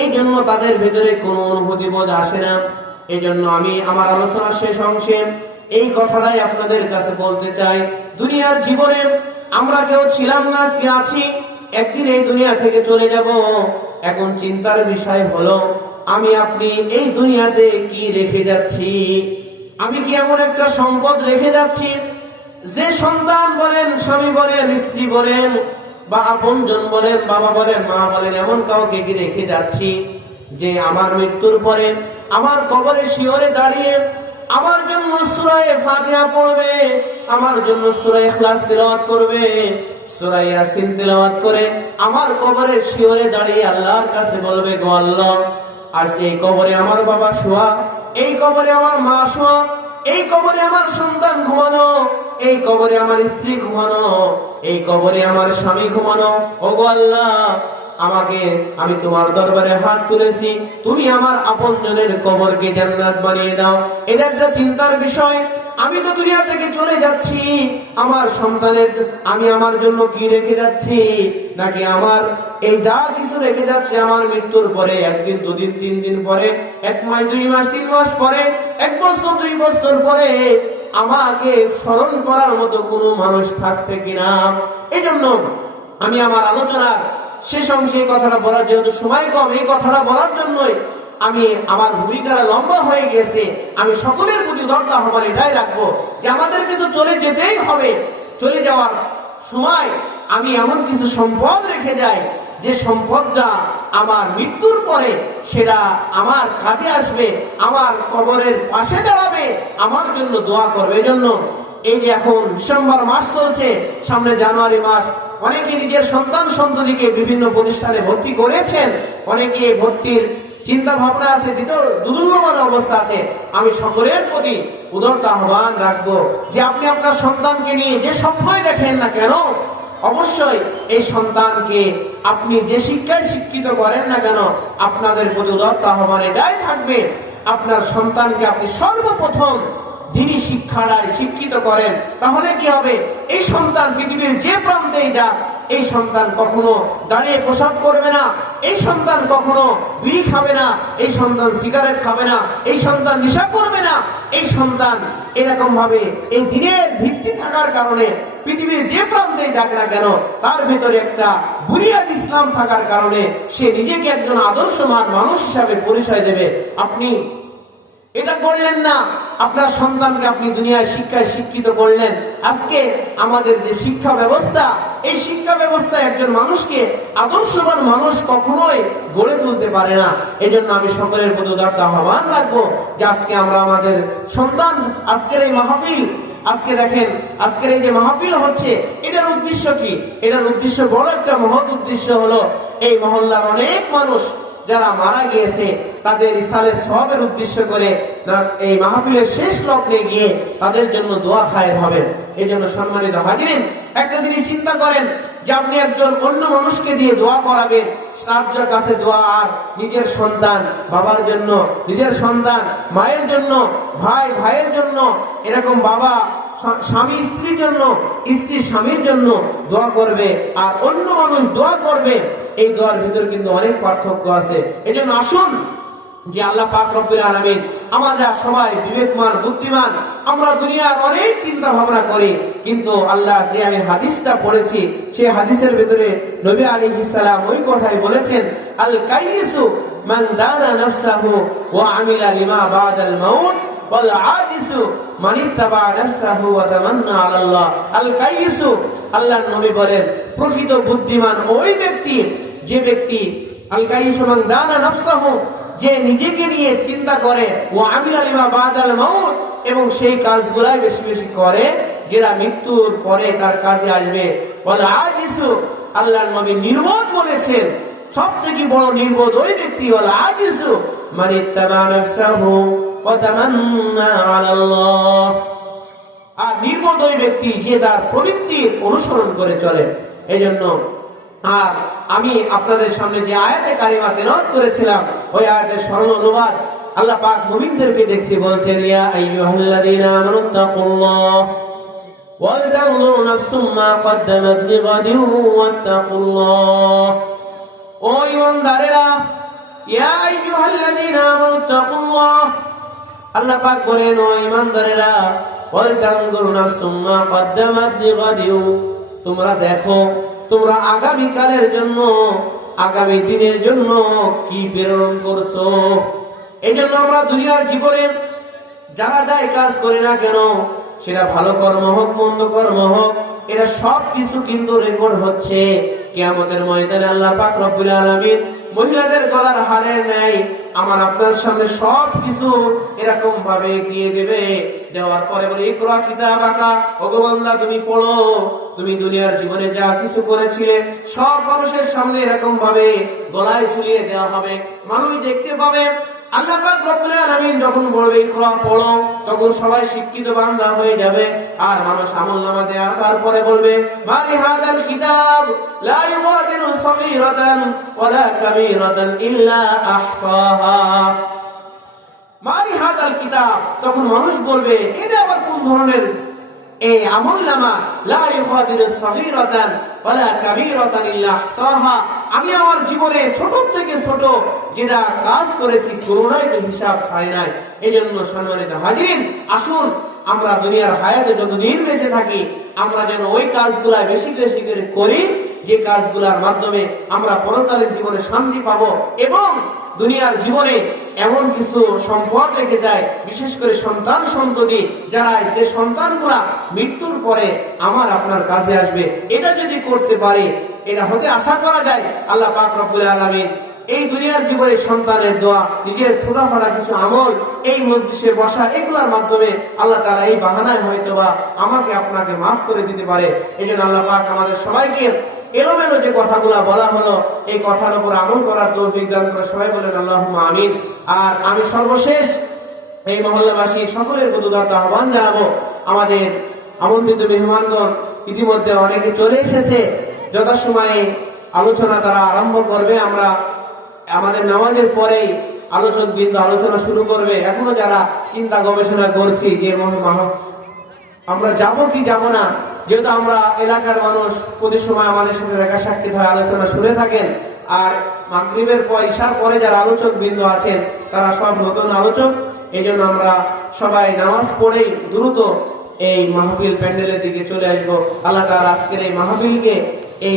এই জন্য তাদের ভেতরে কোনো অনুভূতি বোধ আসে না। এই জন্য আমি আমার আলোচনার শেষ অংশে এই কথাটাই আপনাদের কাছে বলতে চাই। দুনিয়ার জীবনে আমরা কেউ ছিলাম না, আজকে আছি, একদিন এই দুনিয়া থেকে চলে যাব। এখন চিন্তার বিষয় হলো আমি আপনি এই দুনিয়াতে কি রেখে যাচ্ছি। আমি কি এমন একটা সম্পদ রেখে যাচ্ছি যে সন্তান বলেন, স্বামী বলেন, স্ত্রী বলেন, বা আপনজন বলেন, বাবা বলেন, মা বলেন, এমন কাউকে কি রেখে যাচ্ছি যে আমার মৃত্যুর পরে আমার কবরে শিয়রে দাঁড়িয়ে আমার জন্য সূরা ফাতিহা পড়বে, আমার জন্য সূরা ইখলাস তিলাওয়াত করবে, সূরা ইয়াসিন তিলাওয়াত করে আমার কবরের শিয়রে দাঁড়িয়ে আল্লাহর কাছে বলবে, গো আল্লাহ, আজকে এই কবরে আমার বাবা শোয়া, এই কবরে আমার মা শোয়া, এই কবরে আমার সন্তান ঘুমানো, এই কবরে আমার স্ত্রী ঘুমানো, এই কবরে আমার স্বামী ঘুমানো। ওগো আল্লাহ, আমি তোমার দরবারে হাত তুলেছি, তুমি আমার আপনজনের কবরকে জান্নাত বানিয়ে দাও। এটা একটা চিন্তার বিষয়। আমি তো দুনিয়া থেকে চলে যাচ্ছি, আমার সন্তানের আমি আমার জন্য কি রেখে যাচ্ছি, নাকি আমার এই যা কিছু রেখে যাচ্ছে আমার মৃত্যুর পরে, একদিন, দুদিন, 3 দিন পরে, 1 মাস, 2 মাস, 3 মাস পরে, 1 বছর, 2 বছর পরে আমাকে স্মরণ করার মতো কোনো মানুষ থাকছে কিনা। এই জন্য আমি আমার আলোচনার শেষ অংশে এই কথাটা বলার, যেহেতু সময় কম, এই কথাটা বলার জন্যই আমি আমার ভূমিকাটা লম্বা হয়ে গেছে। আমি সকলের প্রতি উদারতা আহ্বান এটাই রাখবো যে আমাদেরকে তো চলে যেতেই হবে। চলে যাওয়ার সময় আমি এমন কিছু সম্পদ রেখে যাই যে সম্পদটা আমার মৃত্যুর পরে সেটা আমার কাজে আসবে, আমার কবরের পাশে দাঁড়াবে, আমার জন্য দোয়া করবে। এই জন্য এই যে এখন ডিসেম্বর মাস চলছে, সামনে জানুয়ারি মাস, অনেকে নিজের সন্তান সন্ততিকে বিভিন্ন প্রতিষ্ঠানে ভর্তি করেছেন, অনেকে ভর্তির চিন্তা ভাবনা আছে, দুদুল্যমান অবস্থা আছে। আমি সকলের প্রতি উদারতা আহ্বান রাখবো যে আপনি আপনার সন্তানকে নিয়ে যে স্বপ্নই দেখেন না কেন, অবশ্যই এই সন্তানকে আপনি যে শিক্ষায় শিক্ষিত করেন না কেন, আপনাদের প্রতি উদারতা আহ্বান এটাই থাকবে, আপনার সন্তানকে আপনি সর্বপ্রথম দিনী শিক্ষায় শিক্ষিত করেন। তাহলে কি হবে, এই সন্তান পৃথিবীর যে প্রান্তেই যাক, এই সন্তান কখনো দাঁড়িয়ে প্রসাব করবে না, এই সন্তান কখনো বিড়ি খাবে না, এই সন্তান সিগারেট খাবে না, এই সন্তান নেশা করবে না, এই সন্তান এরকম ভাবে এই দিনের ভিত্তি থাকার কারণে পৃথিবীর যে প্রান্তেই যাক না কেন, তার ভেতরে একটা বুনিয়াদ ইসলাম থাকার কারণে সে নিজেকে একজন আদর্শমান মানুষ হিসাবে পরিচয় দেবে। আপনি এটা করলেন না, আপনার সন্তানকে আপনি দুনিয়ায় শিক্ষায় শিক্ষিত করলেন। আজকে আমাদের যে শিক্ষা ব্যবস্থা, এই শিক্ষা ব্যবস্থা একজন মানুষকে আদর্শবান মানুষ কখনোই গড়ে তুলতে পারে না। এই জন্য আমি সকলের প্রতি উদারতা আহ্বান রাখবো যে আজকে আমরা আমাদের সন্তান, আজকের এই মাহফিল, আজকে দেখেন আজকের এই যে মাহফিল হচ্ছে, এটার উদ্দেশ্য কি? এটার উদ্দেশ্য, বড় একটা মহৎ উদ্দেশ্য হলো এই মহল্লার অনেক মানুষ যারা মারা গিয়েছে তাদের ইসালের সওয়াবের উদ্দেশ্য করে এই মাহফিলের শেষ লগ্নে গিয়ে তাদের জন্য দোয়া খায়ের হবে। এই জন্য সম্মানিত হাজিরিন, একটা জিনিস চিন্তা করেন যে আপনি একজন অন্য মানুষকে দিয়ে দোয়া করাবেন, তার কাছে দোয়া, আর নিজের সন্তান বাবার জন্য, নিজের সন্তান মায়ের জন্য, ভাই ভাইয়ের জন্য, এরকম বাবা স্বামী স্ত্রীর জন্য, স্ত্রী স্বামীর জন্য দোয়া করবে, আর অন্য মানুষ দোয়া করবে, এই দোয়ার ভিতরে কিন্তু অনেক পার্থক্য আছে। এই জন্য আসুন যে আল্লাহ পাক রব্বুল আলামিন, আমরা সবাই বিবেকমান, বুদ্ধিমান, আমরা দুনিয়ার অনেক চিন্তা ভাবনা করি, কিন্তু আল্লাহ যে আমি হাদিসটা পড়েছি সেই হাদিসের ভিতরে নবী আলাইহিস সালাম ওই কথাই বলেছেন, আল কাইয়িসু মান দানা নাফসাহু ওয়া আমিলা লিমা বাদাল মাউত ওয়াল আজিসু মান ইত্তাবা নাফসাহু ওয়া তামান্না আলাল্লাহ। আল কাইয়িসু, আল্লাহর নবী বলেন, প্রকৃত বুদ্ধিমান ওই ব্যক্তি যে ব্যক্তি, আল কাইয়িসু মান দানা নাফসাহু, যে নিজেকে নিয়ে চিন্তা করে, ও আমিলা লিমা বাদাল মাউত, এবং সেই কাজগুলাই বেশি বেশি করে যেটা মৃত্যুর পরে তার কাজে আসবে। বলে আজিসু, আল্লাহর নবী নির্বোধ বলেছেন, সব থেকে বড় নির্বোধ ওই ব্যক্তি হল আজিসু মান ইত্তাবা নাফসাহু ওয়া তামান্না আলাল্লাহ। আর নির্বোধ ওই ব্যক্তি যে তার প্রবৃত্তির অনুসরণ করে চলে। এই জন্য আর আমি আপনাদের সামনে যে আয়াতে কারিমা তেলাওয়াত করেছিলাম, ওই আয়াতের সরল অনুবাদ আল্লাহ পাক মুমিনদেরকে দেখে বলছেন, ইয়া আইয়ুহাল্লাযীনা আমানুত্তাকুল্লাহ ওয়ালতানজুর নাফসুম মা কদ্দামাত লিগাদিন ওয়াত্তাকুল্লাহ। ও ঈমানদারেরা, ইয়া আইয়ুহাল্লাযীনা আমানু তাকুল্লাহ, আল্লাহ পাক বলেন ও ঈমানদারেরা, ওয়াল তানজুর নাফসুম মা কদ্দামাত লিগাদিন, তোমরা দেখো তোমরা আগামী কালের জন্য, আগামী দিনের জন্য কি প্রেরণ করছো। এই জন্য আমরা দুনিয়ার জীবনে যারা যাই কাজ করি না কেন, সেটা ভালো কর্ম হোক মন্দ কর্ম হোক, এটা সব কিছু কিন্তু রেকর্ড হচ্ছে কিয়ামতের ময়দানে। আল্লাহ পাক রব্বুল আলামিন মহিলাদের গলার হারের ন্যায় আমার আপনার সামনে সব কিছু এরকম ভাবে এগিয়ে দেবে। দেওয়ার পরে বলে ইকরা কিতাবাকা, ওগো বান্দা তুমি পড়ো, তুমি দুনিয়ার জীবনে যা কিছু করেছিলে সব মানুষের সামনে এরকম ভাবে গলায় ঝুলিয়ে দেওয়া হবে, মানুষ দেখতে পাবে। আল্লাহ পাক রব্বুল আলামিন যখন বলবে ইকরা পড়ো, তখন সবাই শিক্ষিত বান্দা হয়ে যাবে। আর মানুষ আমলনামা দেওয়ার পরে বলবে মালি হাযাল কিতাব লা ইউগাদিরু সগীরাতান ওয়ালা কাবীরাতান ইল্লা আহসাহা। মালি হাযাল কিতাব, তখন মানুষ বলবে এটা আবার কোন ধরনের এই আমলনামা, লা ইউগাদিরু সগীরাতান ওয়ালা কাবীরাতান ইল্লা আহসাহা, আমি আমার জীবনে ছোট থেকে ছোট যেটা কাজ করেছি কোনোটাই তো হিসাব ছাড়ি নাই। এই জন্য সম্মানিত হাজিরিন, আসুন আমরা দুনিয়ার হায়াতে যতদিন বেঁচে থাকি আমরা যেন ওই কাজগুলা বেশি বেশি করে করি, যে কাজগুলার মাধ্যমে আমরা পরকালীন জীবনে শান্তি পাবো এবং দুনিয়ার জীবনে এমন কিছু সম্পদ রেখে যায়, বিশেষ করে সন্তান সন্ততি যারা, যে সন্তানগুলা মৃত্যুর পরে আমার আপনার কাছে আসবে। এটা যদি করতে পারি, এটা হতে আশা করা যায় আল্লাহ পাক রব্বুল আলামিন এই দুনিয়ার জীবনে সন্তানের দোয়া, নিজের ছোটখাটো কিছু আমল, এই মজলিসে বসা, এগুলোর মাধ্যমে আল্লাহ তাআলা এই বাহানায় হয়তোবা আমাকে আপনাকে মাফ করে দিতে পারে। এই জন্য আল্লাহ পাক আমাদের সবাইকে এলোমেলো যে কথাগুলো বলা হলো এই কথার উপর আমল করার তৌফিক দান করে। সবাই বলেন আল্লাহুম্মা আমিন। আর আমি সর্বশেষ এই মহল্লাবাসী সকলের প্রতি আহ্বান জানাবো, আমাদের আমন্ত্রিত মেহমানগণ ইতিমধ্যে অনেকে চলে এসেছে, যথাসময়ে আলোচনা তারা আরম্ভ করবে। আমরা আমাদের নামাজের পরেই আলোচক বৃন্দ আলোচনা শুরু করবে। এখনো যারা চিন্তা গবেষণা করছি যে আমরা যাব কি যাব না, যেহেতু আমরা এলাকার মানুষ প্রতি সময় আমাদের সাথে দেখা সাক্ষাৎ হয়, আলোচনা শুনে থাকেন। আর মাগরিবের পর ইশার পরে যারা আলোচক বৃন্দ আছেন তারা সব নতুন আলোচক। এই জন্য আমরা সবাই নামাজ পড়েই দ্রুত এই মাহফিল প্যান্ডেলের দিকে চলে আসবো। আল্লাহ তাআলা আজকের এই মাহফিলকে এই